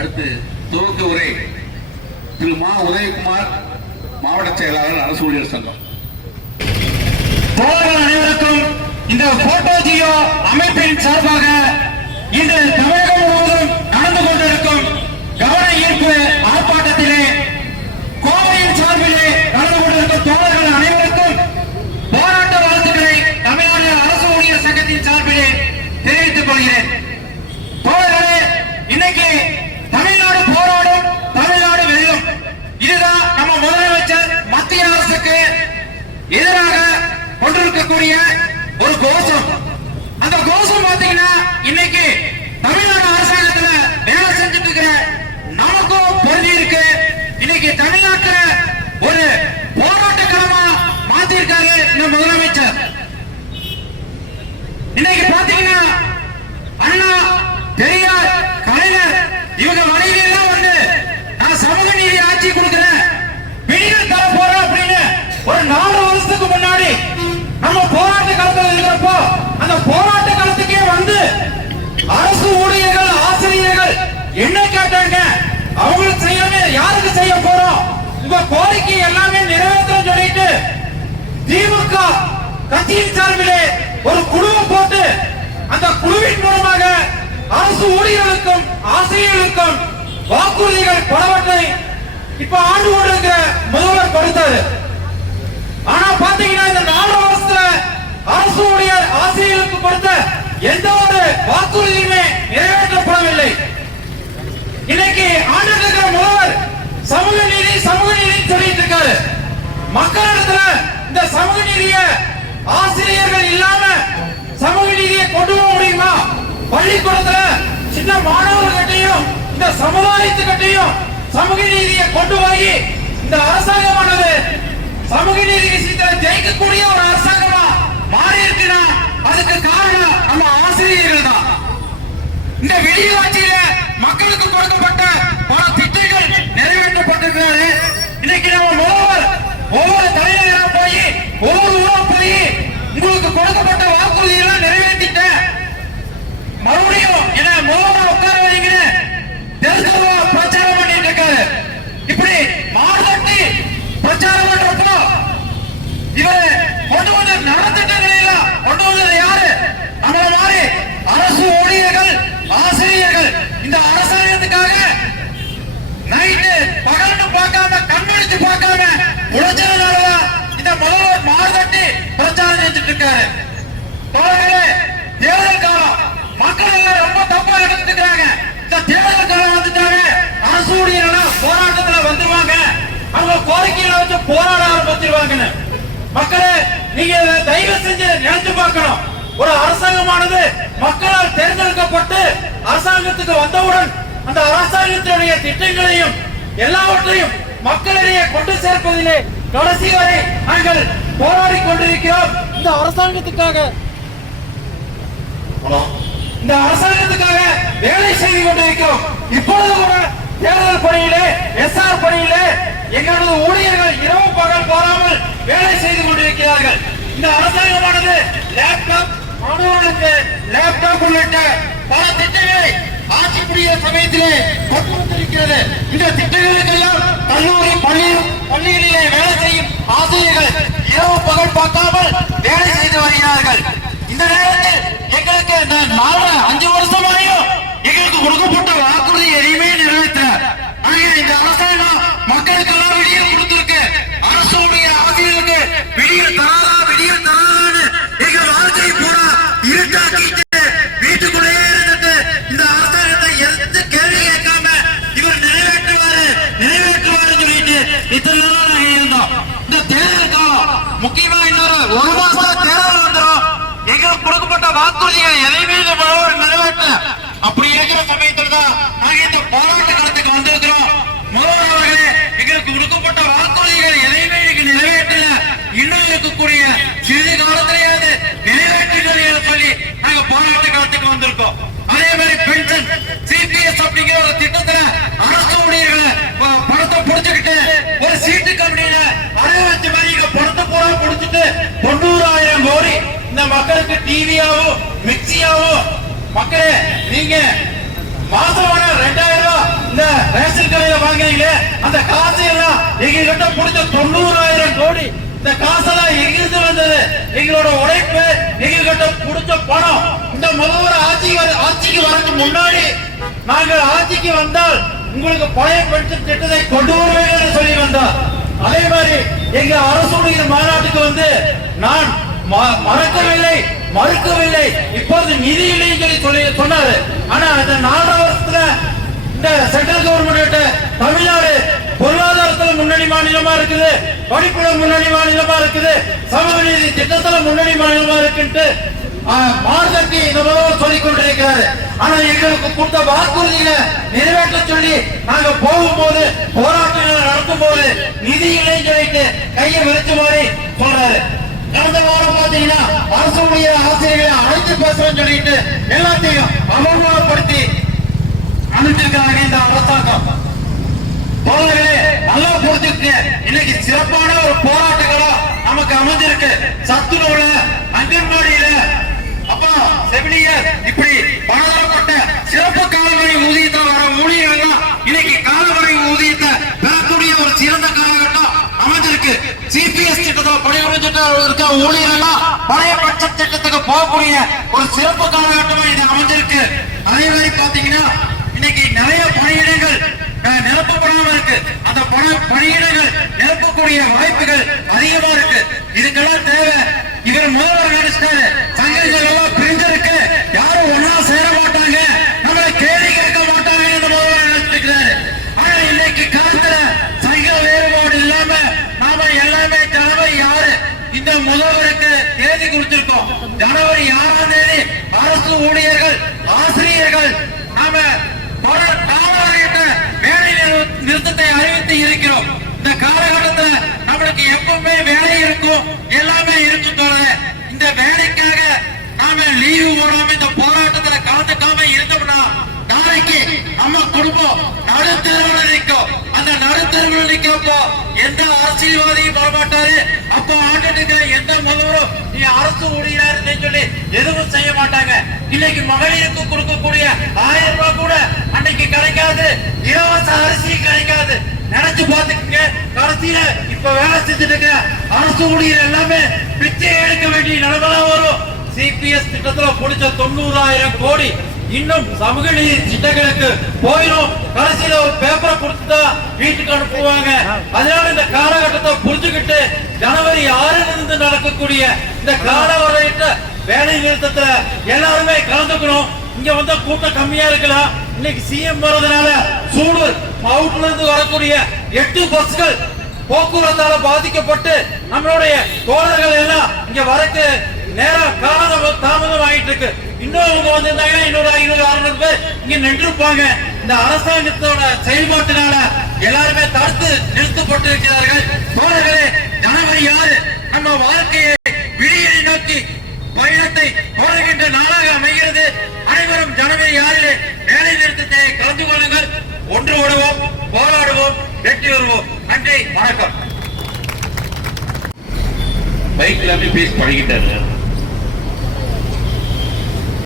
அடுத்து துவக்க உரை திரு மா உதயகுமார், மாவட்ட செயலாளர், அரசு ஊழியர் சங்கம். அனைவருக்கும் இந்த போட்டோ ஜியோ அமைப்பின் சார்பாக இன்று தமிழகம் முழுவதும் நடந்து கொண்டிருக்கும் கவன ஈர்ப்பு ஆர்ப்பாட்டத்திலே கோவையின் சார்பிலே நடந்து கொண்டிருக்கும் தோழர்கள் அனைவருக்கும் போராட்ட வாழ்த்துக்களை தமிழ்நாடு அரசு ஊழியர் சங்கத்தின் சார்பிலே தெரிவித்துக் கொள்கிறேன். தோழர்களே, இன்னைக்கு தமிழ்நாடு போராடும், தமிழ்நாடு வெல்லும், இதுதான் நம்ம முதலமைச்சர் மத்திய அரசுக்கு எதிராக கொண்டிருக்கக்கூடிய ஒரு கோஷம். அந்த கோஷம் பாத்தீங்கன்னா இன்னைக்கு தமிழ்நாடு அரசாங்கத்துல வேலை செஞ்சுட்டு இருக்கிற நமக்கும் பொருதி இருக்கு. இன்னைக்கு தமிழ்நாட்டுல ஒரு போராட்ட களமா மாத்திருக்காரு இந்த முதலமைச்சர். இன்னைக்கு பாத்தீங்கன்னா அண்ணா, பெரியார், கலைஞர் இவங்க வழியிலாம் வந்து நான் சமூக நீதி ஆட்சி கொடுக்கிறேன், விடியல் தர போறேன் அப்படின்னு ஒரு 4 வருஷத்துக்கு முன்னாடி நம்ம போராட்ட களத்தில் இருக்கிறப்போ அந்த போராட்ட களத்துக்கே வந்து அரசு ஊழியர்கள், ஆசிரியர்கள் என்ன கேட்டாங்க, அவங்களுக்கு செய்யாம யாருக்கு செய்ய போறோம், உங்க கோரிக்கை எல்லாமே நிறைவேற்ற சொல்லிட்டு திமுக கட்சியின் சார்பிலே ஒரு குழுவை போட்டு அந்த குழுவின் மூலமாக அரசு ஊழியர்களுக்கும் ஆசிரியர்களுக்கும் வாக்குறுதிகள் பலவற்றை இப்ப ஆண்டு கொண்டிருக்கிற முதல்வர் கொடுத்தாரு. ஆனா பாத்தீங்கன்னா இந்த 4 வருஷத்துல அரசு ஊழியர் ஆசிரியர்களுக்கு கொடுத்த எந்த ஒரு வாக்குறுதியுமே நிறைவேற்றப்படவில்லை. இன்னைக்கு ஆண்டு இருக்கிற முதல்வர் சமூக நீதி சமூக நீதி சொல்லிட்டு இருக்காரு. மக்களிடத்துல இந்த சமூக நீதிய ஆசிரியர்கள் இல்லாம சமூக நீதியை கொண்டு போக முடியுமா? பள்ளிக்கூடத்துல சின்ன மாணவர்கிட்டையும் இந்த சமுதாயத்துக்கிட்டையும் சமூக நீதியை கொண்டு போய் இந்த அரசாங்கமானது சமூக நீதி விஷயத்தில் ஜெயிக்கக்கூடிய ஒரு அரசாங்கமா மாறி இருக்குன்னா அதுக்கு காரணம் நம்ம ஆசிரியர்கள் தான். இந்த விடிய ஆட்சியில மக்களுக்கு கொடுக்கப்பட்ட பல திட்டங்கள் நிறைவேற்றப்பட்டிருக்கிறது. இன்னைக்கு நம்ம முதல்வர் ஒவ்வொரு தலைநகரா போய் ஒவ்வொரு ஊரா போய் உங்களுக்கு கொடுக்கப்பட்ட வாக்குறுதிகளை நிறைவேற்றிட்டேன், மறுபடியும் என்ன முதல்வர் உட்கார வைங்கன்னு தெருக்கவா பிரச்சாரம் பண்ணிட்டு இருக்காரு. இப்படி மாறுபட்டு பிரச்சாரம் பண்றப்போ இவர் கொண்டு வந்த நலத்திட்டங்களை எல்லாம் கொண்டு வந்தது யாரு? நம்மள மாதிரி அரசு ஊழியர்கள், ஆசிரியர்கள். இந்த அரசாங்கத்துக்காக நைட்டு பகல்னு பார்க்காம கண்மணிச்சு பார்க்காம உழைச்சதுனாலதான் இந்த முதல்வர் மாறுதட்டி பிரச்சாரம் செஞ்சுட்டு இருக்காரு. தோழர்களே, தேர்தல் காலம் மக்கள் எல்லாம் ரொம்ப தப்பா எடுத்துக்கிறாங்க. இந்த தேர்தல் காலம் வந்துட்டாங்க, அரசு ஊழியர்கள் போராட்டத்துல வந்துருவாங்க, அவங்க கோரிக்கையில வச்சு போராட ஆரம்பிச்சிருவாங்க. மக்களே, நீங்க தயவு செஞ்சு நினைச்சு பார்க்கணும். ஒரு அரசாங்கமானது மக்களால் தேர்ந்தெடுக்கப்பட்டு அரசாங்கத்துக்கு வந்தவுடன் அந்த அரசாங்கத்தினுடைய திட்டங்களையும் எல்லாவற்றையும் மக்களிடையே கொண்டு சேர்ப்பதிலே கடைசி வரை நாங்கள் போராடி கொண்டிருக்கிறோம். இந்த அரசாங்கத்துக்காக வேலை செய்து கொண்டிருக்கிறோம். இப்பொழுது கூட தேர்தல் பணியிலே, எஸ்ஆர் பணியிலே எங்களது ஊழியர்கள் இரவு பகல் போராமல் வேலை செய்து கொண்டிருக்கிறார்கள். இந்த அரசாங்கமானது லேப்டாப், மாணவர்களுக்கு லேப்டாப் உள்ளிட்ட பல திட்டங்களை ஆட்சி புரிய சமயத்திலே கொண்டு வந்திருக்கிறது. இந்த திட்டங்களுக்கெல்லாம் கல்லூரி பள்ளிகளிலே வேலை செய்யும் ஆசிரியர்கள் இரவு பகல் பார்க்காமல் வேலை செய்து வருகிறார்கள். இந்த நேரத்தில் எங்களுக்கு 5 வருஷமாயும் எங்களுக்கு கொடுக்கப்பட்ட வாக்குறுதி எதையுமே நிறைவேற்ற இந்த அரசாங்கம் மக்களுக்கு எல்லாம் விடியல் கொடுத்திருக்கு. அரசுடைய ஆசிரியர்களுக்கு விடியல் தராதா விடியல் தராதான்னு எங்க வாழ்க்கை பூரா இருட்டாக்கிட்டு வீட்டுக்குள்ளேயே இருந்துட்டு இந்த அரசாங்கத்தை எந்த கேள்வி கேட்காம இவர் நிறைவேற்றுவாரு சொல்லிட்டு இத்தனை நாள் நாங்க இருந்தோம். இந்த தேர்தல் காலம் முக்கியமா இன்னொரு 1 மாசம் தேர்தல் வந்துடும். எங்களுக்கு கொடுக்கப்பட்ட வாக்குறுதிகள் எதையுமே நிறைவேற்ற அப்படி இருக்கிற சமயத்தில் தான் நாங்க இந்த போராட்ட காலத்துக்கு வந்திருக்கிறோம். முதல்வர்களே, எங்களுக்கு கொடுக்கப்பட்ட வாக்குறுதிகள் எதையுமே நிறைவேற்றல, இன்னும் இருக்கக்கூடிய சிறிது காலத்திலேயாவது நிறைவேற்றுகள் சொல்லி நாங்க போராட்ட காலத்துக்கு வந்திருக்கோம். அதே மாதிரி பென்ஷன், சிபிஎஸ் அப்படிங்கிற ஒரு திட்டத்துல அரசு ஊழியர்களை பணத்தை புடிச்சுக்கிட்டு ஒரு சீட்டு கம்பெனியில 65 மாதிரி பணத்தை பூரா புடிச்சிட்டு 90,000 கோடி இந்த மக்களுக்கு டிவியாவும் மிக்சியாவும். மக்களே, நீங்க மாசமான 2000 ரூபாய் எங்க கிட்ட பிடிச்ச 90,000 கோடி இந்த காசெல்லாம் எங்கிருந்து வந்தது? எங்களோட உழைப்பு, எங்க கிட்ட பிடிச்ச பணம். இந்த முதல்வர் ஆட்சிக்கு வரதுக்கு முன்னாடி நாங்கள் ஆட்சிக்கு வந்தால் உங்களுக்கு பழைய பென்ஷன் திட்டத்தை கொண்டு வருவேன் சொல்லி வந்தார். அதே மாதிரி எங்க அரசுடைய மாநாட்டுக்கு வந்து நான் மறக்கவில்லை, மறுக்கவில்லை, இப்போது நிதி இல்லைன்னு சொல்லி சொன்னாரு. ஆனா இந்த 4 வருஷத்துல இந்த சென்ட்ரல் கவர்மெண்ட் தமிழ்நாடு பொருளாதாரத்துல முன்னணி மாநிலமா இருக்குது, படிப்புல முன்னணி மாநிலமா இருக்குது, சமூக நீதி திட்டத்துல முன்னணி மாநிலமா இருக்குன்ட்டு மார்கட்டி இந்த முதல்வர் சொல்லிக் கொண்டிருக்கிறாரு. ஆனா எங்களுக்கு கொடுத்த வாக்குறுதியில நிறைவேற்ற சொல்லி நாங்க போகும்போது போராட்டங்கள் நடத்தும் போது நிதி இல்லைன்னு சொல்லிட்டு கையை விரிச்சு மாதிரி சொல்றாரு. கடந்த வாரம் பாத்தீங்கன்னா அரசு ஊழியர் ஆசிரியர்களை அழைத்து பேசுறேன்னு சொல்லிட்டு எல்லாத்தையும் அவமானப்படுத்தி அனுப்பிச்சிருக்காங்க இந்த அரசாங்கம். தோழர்களே, நல்லா புரிஞ்சுக்க, இன்னைக்கு சிறப்பான ஒரு போராட்டங்களா நமக்கு அமைஞ்சிருக்கு. சத்துணவுல, அங்கன்வாடியில, அப்புறம் செவிலியர், இப்படி பலதரப்பட்ட சிறப்பு காலவரை ஊதியத்தை வர ஊழியர்கள் இன்னைக்கு காலவரை ஊதியத்தை பெறக்கூடிய ஒரு சிறந்த காலகட்டம் அமைஞ்சிருக்கு. சிபிஎஸ் திட்டத்தில் பணிபுரிஞ்சிட்டு இருக்க ஊழியர்கள் பழைய பட்ச திட்டத்துக்கு போகக்கூடிய ஒரு சிறப்பு காலகட்டமா இது அமைஞ்சிருக்கு. அதே மாதிரி பாத்தீங்கன்னா இன்னைக்கு நிறைய பணியிடங்கள் நிரப்பப்படாம இருக்கு. அந்த பணியிடங்கள் நிரப்பக்கூடிய வாய்ப்புகள் அதிகமா இருக்கு. இதுக்கெல்லாம் தேவை. இவர் முதல்வர் நினைச்சிட்டாரு சங்கங்கள் எல்லாம் பிரிஞ்சிருக்கு, யாரும் ஒன்னா சேர மாட்டாங்க, நம்மளை கேள்வி கேட்க மாட்டாங்க என்று முதல்வர் நினைச்சிருக்கிறாரு. ஆனா இன்னைக்கு காலத்துல சங்க வேறுபாடு இல்லாம நாம எல்லாமே ஜனவரி 6 இந்த முதல்வருக்கு தேதி குறிச்சிருக்கோம். ஜனவரி 6ஆம் தேதி அரசு ஊழியர்கள், ஆசிரியர்கள் நாம வேலை நிறுத்தத்தை அறிவித்து இருக்கிறோம். இந்த காலகட்டத்தில் நம்மளுக்கு எப்பவுமே வேலை இருக்கும், எல்லாமே இருக்குதோட இந்த வேலைக்காக நாம லீவு போடாம இந்த போராட்டத்தில் கலந்துக்காம இருந்தோம்னா நாளைக்கு நம்ம குடும்பம் நடுத்தருவில் நிற்கும். அந்த நடுத்தருவில் நிற்கிறப்போ எந்த அரசியல்வாதியும் வரமாட்டாரு. அப்போ ஆண்டுக்கு எந்த முதல்வரும் நீ அரசு ஊழியர் சொல்லி எதுவும் செய்ய மாட்டாங்க. இன்னைக்கு மகளிருக்கு கொடுக்கக்கூடிய 1000 ரூபாய் கூட அன்னைக்கு கிடைக்காது, இலவச அரிசி கிடைக்காது. நினைச்சு பாத்துக்கங்க. கடைசியில இப்ப வேலை செஞ்சுட்டு இருக்க அரசு ஊழியர் எல்லாமே பிச்சை எடுக்க வேண்டிய நிலைமை வரும். சிபிஎஸ் திட்டத்துல பிடிச்ச 90,000 கோடி இன்னும் சமூக நீதி திட்டங்களுக்கு போயிடும். கடைசியில ஒரு பேப்பரை கொடுத்துட்டா வீட்டுக்கு அனுப்புவாங்க. அதனால இந்த காலகட்டத்தை புரிஞ்சுக்கிட்டு ஜனவரி 6 நடக்கக்கூடிய இந்த காலவரையற்ற வேலை நிறுத்தத்துல எல்லாருமே கலந்துக்கணும். இங்க வந்தா கூட்டம் கம்மியா இருக்கலாம். இன்னைக்கு சிஎம் வர்றதுனால சூலூர் மாவட்டத்துல இருந்து வரக்கூடிய 8 பஸ்கள் போக்குவரத்தால பாதிக்கப்பட்டு நம்மளுடைய தோழர்கள் எல்லாம் இங்க வரக்கு நேரம் தாமதம் ஆகிட்டு இருக்கு. இன்னும் அவங்க வந்திருந்தாங்கன்னா இன்னொரு 500-600 பேர் இங்க நின்றுப்பாங்க. இந்த அரசாங்கத்தோட செயல்பாட்டினால எல்லாருமே தடுத்து நிறுத்தப்பட்டு இருக்கிறார்கள். தோழர்களே, ஜனவரி 6 நம்ம வாழ்க்கையை விடியலை நோக்கி பயணத்தை தொடர்கின்ற நாளாக அமைகிறது. அனைவரும் ஜனவரி 6 வேலை நிறுத்தத்தை கலந்து கொள்ளுங்கள். ஒன்று விடுவோம், போராடுவோம், வெற்றி வருவோம். நன்றி, வணக்கம். பைக்ல பேசி பழகிட்டாரு.